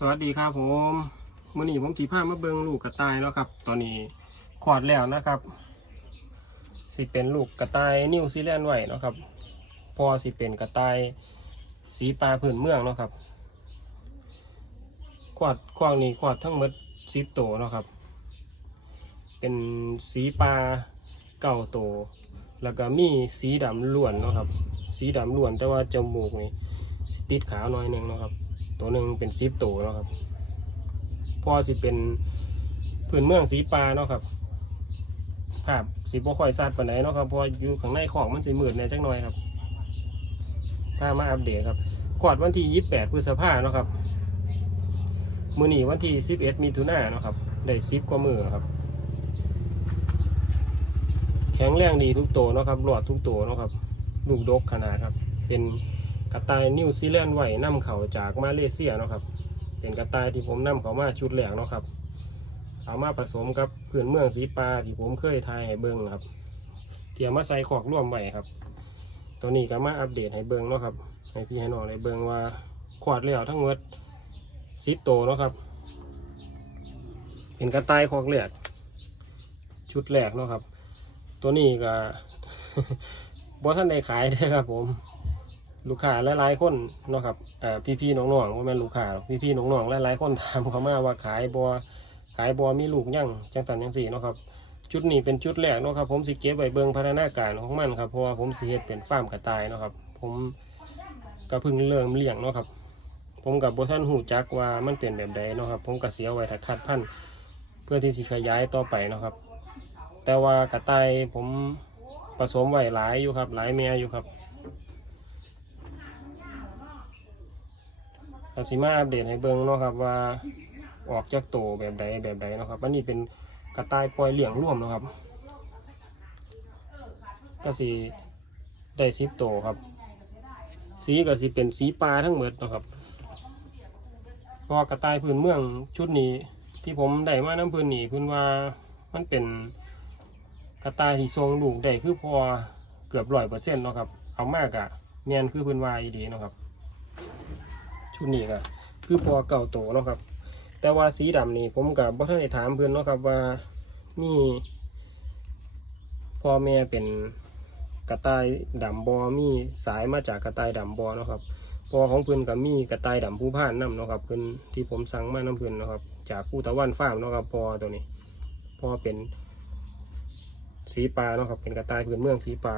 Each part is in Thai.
สวัสดีครับผมมื่อนี้ผมสีผ้ามาเบิงลูกกระต่ายแล้วครับ ตอนนี้ขอดแล้วนะครับสิเป็นลูกกระต่ายนิวซีแลนด์ไวเนะครับ พอสิเป็นกระต่ายสีปลาพื้นเมืองนะครับขวดขวางนี้ขวดทั้งหมดสิบตัวนะครับ เป็นสีปลาเก่าโต แล้วก็มีสีดำล้วนนะครับ สีดำล้วนแต่ว่าจมูกนี่สิติดขาวน่อยหนึงนะครับ ตัวหนึ่งเป็นซิปโตเนาะครับพอสิเป็นพื้นเมืองสีปลาเนาะครับภาพสีบ่ค่อยซัดปานไหนเนาะครับพออยู่ข้างในของมันสิมืดแหน่จักหน่อยครับพามาอัปเดตครับขอดวันที่ 28 พฤษภาเนาะครับ มื้อนี้วันที่ 11มิถุนายนเนาะครับ ได้10กว่ามือครับ แข็งแรงดีทุกตัวเนาะครับรอดทุกตัวเนาะครับ ลูกดกขนาดครับ เป็น กระต่ายนิวซีแลนด์ไหวนำเขาจากมาเลเซียเนาะครับ เป็นกระต่ายที่ผมนำเขามาชุดแรกเนาะครับ เอามาผสมกับพื้นเมืองสีปลาที่ผมเคยทายให้เบิ้งครับเตรียมมาใส่ขอกร่วมไว้ครับ ตัวนี้ก็มาอัปเดตให้เบิ้งเนาะครับ ให้พี่ให้น้องได้เบิ้งว่าขวดแล้วทั้งหมดสิบโตเนาะครับ เป็นกระต่ายขอกแรกชุดแรกเนาะครับ ตัวนี้ก็บ่ท่านได้ขายเด้ครับผม ลูกค้าหลายๆคนเนาะครับอ่าพี่ๆน้องๆว่าแม่นลูกค้าหรอกพี่ๆน้องๆหลายๆคนถามเขามาว่าขายบัวขายบัวมีลูกยังจังสันจังสี่เนาะครับจุดนี้เป็นจุดแรกเนาะครับผมสิเก็บไว้เบิงพัฒนาการของมันครับเพราะว่าผมสิเฮ็ดเป็นฟาร์มกระต่ายเนาะครับผมก็เพิ่งเริ่มเลี้ยงเนาะครับผมกับโบ่ท่านหูจักว่ามันเป็นแบบใดเนาะครับผมก็เสียไว้ถ้าคัดพันเพื่อที่สิขยายต่อไปเนาะครับ แต่ว่ากระต่ายผมผสมไว้หลายอยู่ครับ หลายแม่อยู่ครับ ก็สิมาอัปเดตให้เบิ่งเนาะครับว่าออกจากโตแบบใดแบบใดเนาะครับอันนี้เป็นกระต่ายปล่อยเลี้ยงร่วมเนาะครับก็สิได้สิบโตครับ สีก็สิเป็นสีปลาทั้งหมดเนาะครับพอกระต่ายพื้นเมืองชุดนี้ ที่ผมได้มาน้ำพื้นนี่พื้นว่ามันเป็นกระต่ายที่ทรงลูกได้คือพอเกือบร้อยเปอร์เซ็นต์เนาะครับเอามากอะเมียนคือพื้นวาอีดีเนาะครับ ชุดนี้ก็คือพอเก่าโตเนาะครับ แต่ว่าสีดำนี่ผมกับบ่ทันได้ถามเพื่อนเนาะครับว่านี่พ่อแม่เป็นกระต่ายดำบอมีสายมาจากกระต่ายดำบอเนาะครับพอของเพื่อนกับมีกระต่ายดำผู้พ่านนํเนาะครับเพื่อนที่ผมสั่งมาน้ำเพื่อนเนาะครับ จากผู้ตะวันฟาร์มเนาะครับพอตัวนี้พอเป็นสีปลาเนาะครับเป็นกระต่ายพื้นเมืองสีปลา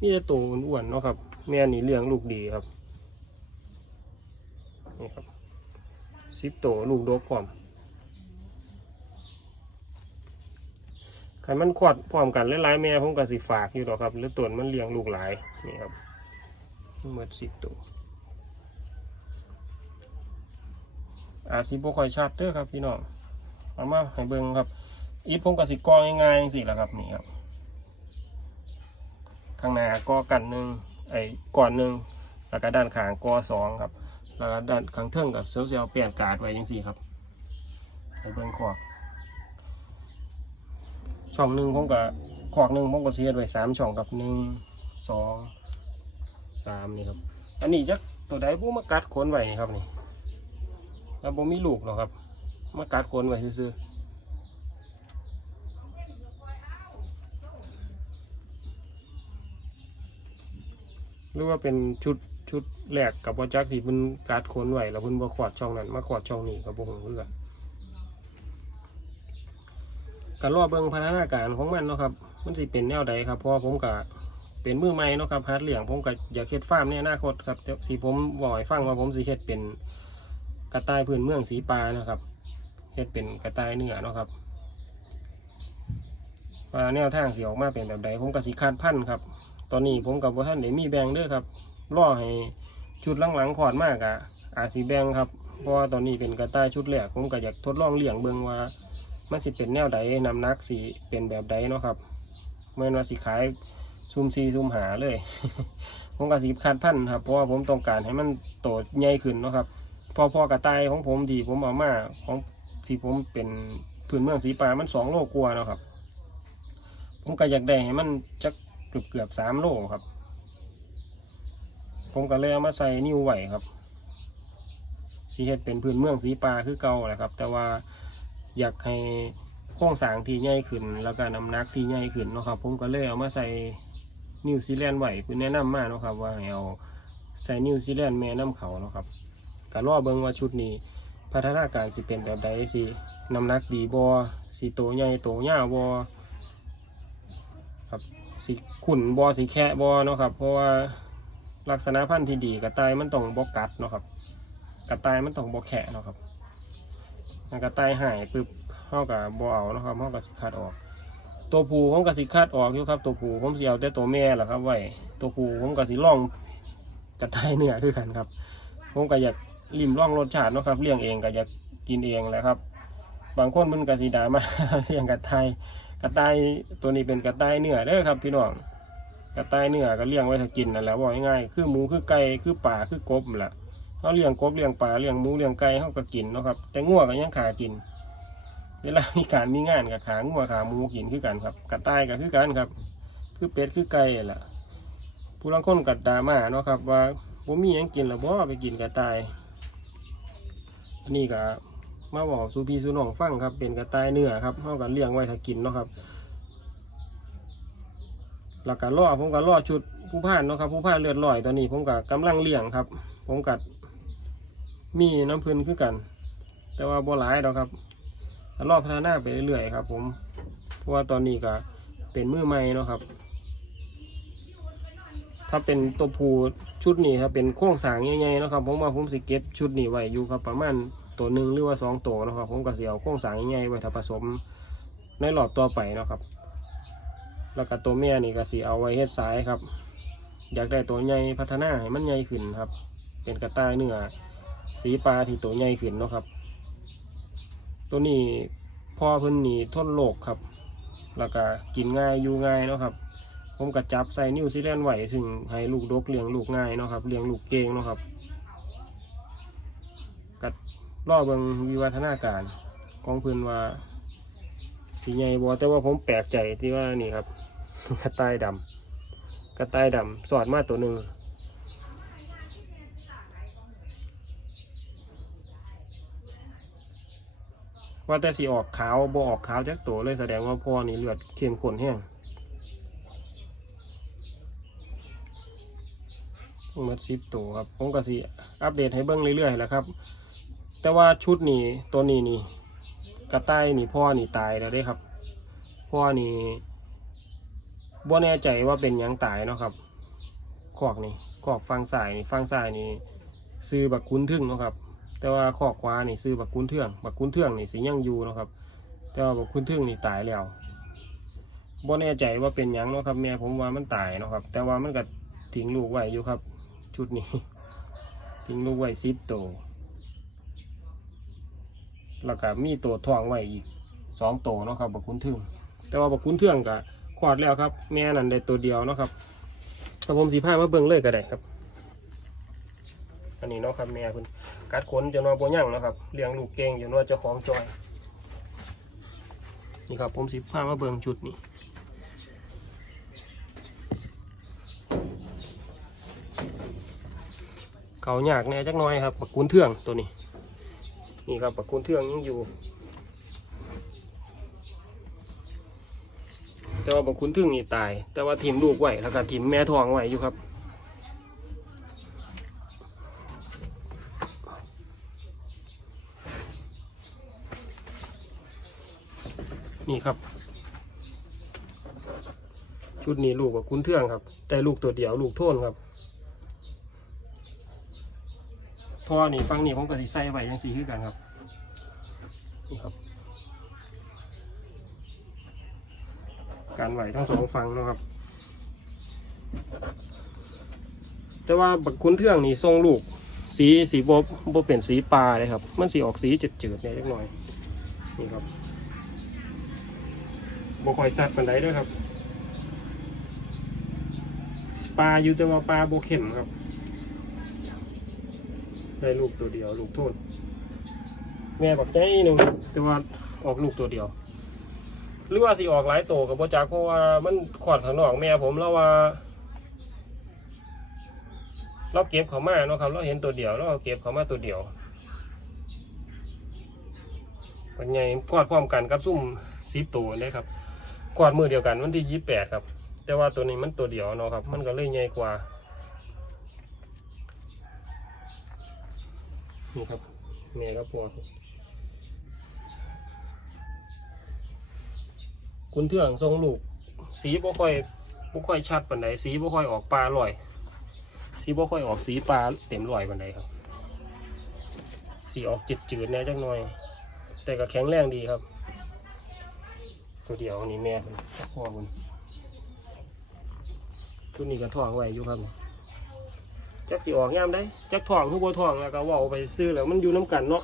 มีแต่ตัวอ้วนๆเนาะครับ แม่นี่เลี้ยงลูกดีครับ นี่ครับสิบโตลูกโดกพร้อมขันมันขวดพร้อมกันหลายๆแม่ผมก็สิฝากอยู่หรอกครับ หรือตัวมันเลี้ยงลูกหลายนี่ครับเมื่อสิบโตอาจสิบคอยชัดเด้อครับพี่น้องเอามาให้เบิ่งครับอีทผมก็สิกรองง่ายๆสิละครับนี่ครับ ข้างหน้ากอกันหนึ่งไอ้ก่อนหนึ่งแล้วก็ด้านข้างกอสองครับ แล้วก็ด้านข้างเทิงกับเซลล์เซลล์เปลี่ยนการ์ดไว้ยังสี่ครับให้เบิ่งขอกช่องหนึ่งผมกับขอกหนึ่งผมก็เสียไว้สามช่องกับหนึ่งสองสามนี่ครับอันนี้จักตัวใดผู้มากัดขนไว้นี่ครับนี่แล้วผมมีลูกหรอกครับ มากัดขนไว้ซื่อหรือว่าเป็นชุด ชุดแรกกับว่าจักที่เพิ่นการ์ดค้นไว้แล้วเพิ่นบ่ขวดช่องนั้นมาขวดช่องนี้กับบ่ฮู้คือกันก็รอเบิ่งพัฒนาการของมันเนาะครับ มันสิเป็นแนวใดครับเพราะผมก็เป็นมือใหม่เนาะครับฮัดเลี้ยงผมก็อยากเฮ็ดฟาร์มในอนาคตครับสิผมบอกให้ฟังว่าผมสิเฮ็ดเป็นกระต่ายพื้นเมืองสีปลานะครับเฮ็ดเป็นกระต่ายเนื้อเนาะครับว่าแนวทางสิออกมาเป็นแบบใดผมก็สิคาดพันธุ์ครับ ตอนนี้ผมกับบ่ท่านได้มีแบ่งเด้อครับรอให้ ชุดหลังๆขอดมากอะอาสีแบงครับเพราะว่าตอนนี้เป็นกระต่ายชุดแรกผมก็อยากทดลองเลี้ยงเบิ่งว่า มันสิเป็นแนวใดนำนักสีเป็นแบบใดเนาะครับเมื่อว่าสิขายซุ่มซีซุ่มหาเลย ผมก็สิคัดพันธ์ครับเพราะว่าผมต้องการให้มันโตใหญ่ขึ้นเนาะครับพอพอกระต่ายของผมที่ผมเอามาของที่ผมเป็นพื้นเมืองสีปลามันสองโลกว่าเนาะครับ ผมก็อยากได้ให้มันจักเกือบเกือบสามโลครับ ผมก็เลยเอามาใส่นิ้วไหวครับสีเฮ็ดเป็นพื้นเมืองสีปลาคือเก่าแหละครับ แต่ว่าอยากให้โครงสร้างที่ใหญ่ขึ้น แล้วก็น้ำหนักที่ใหญ่ขึ้นเนาะครับผมก็เลยเอามาใส่นิวซีแลนด์ไว้เพื่อแนะนำมาเนาะครับ ว่าให้เอาใส่นิวซีแลนด์แม่น้ำเขาเนาะครับก็รอเบิ่งว่าชุดนี้พัฒนาการสิเป็นแบบใดสิน้ำหนักดีบ่สิโตใหญ่โตยาวบ่ครับสิขุ่นบ่สิแคะบ่เนาะครับ เพราะว่า ลักษณะพันธุ์ที่ดีกระต่ายมันต้องบ่กัดเนาะครับ กระต่ายมันต้องบ่แคะเนาะครับกระต่ายหายปึ๊บเฮาก็บ่เอาเนาะครับเฮาก็สิคัดออก ตัวผู้ผมก็สิคัดออกอยู่ครับ ตัวผู้ผมสิเอาแต่ตัวแม่แหละครับไว้ตัวผู้ผมก็สิลองกระต่ายเนื้อคือกันครับ ผมก็อยากริมร่องรสชาติเนาะครับเลี้ยงเองก็อยากกินเองแหละครับ บางคนมันก็สีดามาเลี้ยงกระต่ายกระต่ายตัวนี้เป็นกระต่ายเนื้อเด้อครับ พี่น้อง กระต่ายเนื้อก็เลี้ยงไว้ถ้ากินนั่นแหละบอกง่ายๆคือหมูคือไก่คือป่าคือกบนั่นแหละเขาเลี้ยงกบเลี้ยงปลาเลี้ยงหมูเลี้ยงไก่เขาก็กินเนาะครับ แต่งัวก็ยังขากิน เวลามีการมีงานกับขางัวขาหมูกินคือกันครับ กระต่ายก็คือกันครับ คือเป็ดคือไก่นั่นแหละผู้ลังคนกัดดาม่าเนาะครับว่าบ่มียังกินแล้วบ่ไปกินกระต่าย อันนี้ก็มาบอกสูพีสูน้องฟังครับ เป็นกระต่ายเนื้อครับเขาก็เลี้ยงไว้ถ้ากินเนาะครับ หลักการล่อผมก็ล่อชุดผู้พ่านเนาะครับผู้พ่านเลือดลอยตอนนี้ ผมก็กำลังเลี้ยงครับ ผมกัดมีน้ำพื้นคือกัน แต่ว่าบ่หลายดอกครับล่อพัฒนาไปเรื่อยๆครับ ผมเพราะว่าตอนนี้ก็เป็นมือใหม่เนาะครับ ถ้าเป็นตัวผูชุดนี้ครับเป็นโครงสางใหญ่ๆเนาะครับ ผมว่าผมสิเก็บชุดนี้ไว้อยู่ครับ ประมาณตัวหนึ่งหรือว่าสองตัวนะครับ ผมก็สิเอาโครงสางใหญ่ๆไว้ถ้าผสมในรอบต่อไปเนาะครับ แล้วก็ตัวเมียนี่ก็สิเอาไว้เฮ็ดสายครับ อยากได้ตัวใหญ่พัฒนาให้มันใหญ่ขึ้นครับ เป็นกระต่ายเนื้อสีปลาที่ตัวใหญ่ขึ้นเนาะครับ ตัวนี้พ่อเพิ่นนี่ทนโรคครับ แล้วก็กินง่ายอยู่ง่ายเนาะครับ ผมก็จับใส่นิวซีแลนด์ไหวถึงให้ลูกดกเลี้ยงลูกง่ายเนาะครับเลี้ยงลูกเก่งเนาะครับกัดล่อเบิงวิวัฒนาการของเพื้นว่าสีใหญ่บอแต่ว่าผมแปลกใจที่ว่านี่ครับ กระต่ายดำกระต่ายดำสอดมาตัวหนึ่งว่าแต่สีออกขาวบอออกขาวจากตัวเลยแสดงว่าพ่อนี่เลือดเข้มข้นแห้งทั้งหมดสิบตัวครับผมก็สิอัปเดตให้เบิ้งเรื่อยๆแหละครับ แต่ว่าชุดนี้ตัวนี้นี่กระต่ายนี่พ่อนี่ตายแล้วเด้ครับ พ่อนี่ บ่แน่ใจว่าเป็นยังตายเนาะครับคอกนี่คอกฟังสายนี่ฟังสายนี่ซื้อบักคุ้นทึ่งเนาะครับ แต่ว่าคอกขวานี่ซื้อบักคุ้นเทื่อง บักคุ้นเทื่องนี่สิยังอยู่เนาะครับ แต่ว่าบักคุ้นทึ่งนี่ตายแล้วบ่แน่ใจว่าเป็นยังเนาะครับแม่ผมว่ามันตายเนาะครับ แต่ว่ามันก็ทิ้งลูกไว้อยู่ครับ ชุดนี้ทิ้งลูกไว้สิบตัวแล้วก็มีตัวทองไว้อีกสองโตเนาะครับบักคุ้นทืองแต่ว่าบักคุ้นเทื่องก็ ขวดแล้วครับ แม่นั่นได้ตัวเดียวเนาะครับถ้าผมสีผ้ามาเบิ่งเลยก็ได้ครับ อันนี้เนาะครับแม่คุณกัดขนจนว่าโบยั่งนะครับเลี้ยงลูกเก่งจนว่าเจ้าของจอยนี่ครับผมสีผ้ามาเบิ่งชุดนี้เขายากแน่จักน้อยครับปักกุนเทืองตัวนี้ นี่ครับปักกุนเทืองยังอยู่ แต่ว่าปักกุนทืองนี่ตาย แต่ว่าทีมลูกไหวแล้วก็ทีมแม่ทองไหวอยู่ครับ นี่ครับ ชุดนี้ลูกปักกุนเทืองครับ แต่ลูกตัวเดียวลูกโทนครับท่อนี่ฟังนี่ผมก็สิใส่ไว้ยังสีคือกันครับนี่ครับ การไหวทั้งสองฟังนะครับ แต่ว่าบักคุ้นเทื่องนี่ทรงลูก สีสีบบบบเป็นสีปลาเลยครับ มันสีออกสีจืดๆเนี่ยเล็กน้อยนี่ครับบคอยสัดปันไดด้วยครับ ปลาอยู่แต่ว่าปลาโบเข้มครับ ได้ลูกตัวเดียวลูกโทษแม่บอกใจหนึ่งแต่ว่าออกลูกตัวเดียว หรือว่าสิออกหลายตัวกับโบจักเพราะว่ามันขอดข้างนอกแม่ผมแล้วว่า เราเก็บเขามาเนาะครับ เราเห็นตัวเดียวเราเก็บเขามาตัวเดียวมันใหญ่กอดพร้อมกันกับซุ่มสีตัวเลยครับกอดมือเดียวกันวันที่ยี่แปดครับ แต่ว่าตัวนี้มันตัวเดียวเนาะครับ มันก็เลยใหญ่กว่านี่ครับแม่กับพ่อ คุณเทืองทรงลูก สีบ่ค่อยบ่ค่อยชัดปานใดสีบ่ค่อยออกปลาลอย สีบ่ค่อยออกสีปลาเต็มลอยปานใดครับ สีออกจืดจืดแน่จักหน่อย แต่ก็แข็งแรงดีครับ ตัวเดียวนี่แม่คุณพ่อคุณตัวนี้ก็ท้องไว้อยู่ครับจักสีออกยามได้จักท้องคือบ่ท้องแล้วก็ว้าไปซื้อแล้วมันอยู่น้กันเนาะ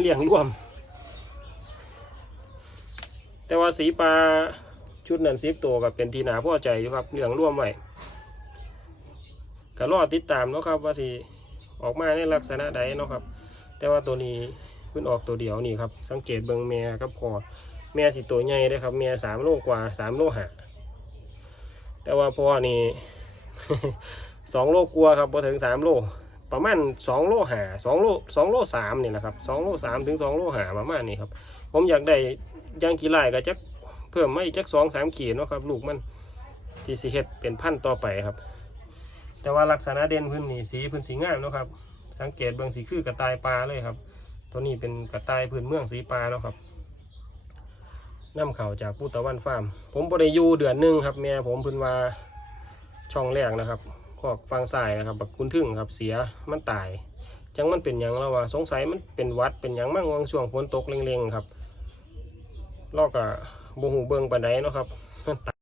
เลี้ยงรวม แต่ว่าสีปลาชุดนั้นสิบตัวกับเป็นทีหนาพ่อใจอยู่ครับเหลี้ยงร่วมไว้ก็รอติดตามเนาะครับว่าสิออกมาในลักษณะใดเนาะครับ แต่ว่าตัวนี้เพิ่นออกตัวเดียวนี่ครับ สังเกตเบิงแม่กับพอแม่สิตัวใหญ่เด้ครับแม่สามโลกว่าสามโลหะแต่ว่าพ่อนี่สองโลกลัวครับพอถึงสามโล ประมาณสองโลหาสองโลสองโลสามนี่แหละครับสองโลสามถึงสองโลหาประมาณนี้ครับผมอยากได้ยางกี่ไร่ก็จักเพิ่มไม่จักสองสามขีดเนาะครับลูกมันที่สิเฮ็ดเป็นพันต่อไปครับ แต่ว่าลักษณะเด่นพื้นนี่สีพื้นสีงามเนาะครับ สังเกตเบิ่งสีคือกระต่ายปลาเลยครับ ตัวนี้เป็นกระต่ายพื้นเมืองสีปลาเนาะครับนำเข่าจากพุตะวันฟาร์ม ผมบริยูเดือนหนึ่งครับแม่ผมพิ่นว่าช่องแรกนะครับ ขอกฟังสายนะครับบักคุณทึ่งครับเสียมันตาย จังมันเป็นอยังแล้วว่าสงสัยมันเป็นวัดเป็นอยังมั่งวางช่วงฝนตกเร่งๆครับลอกกะบูหูเบิงปันไดเนาะครับมันตาย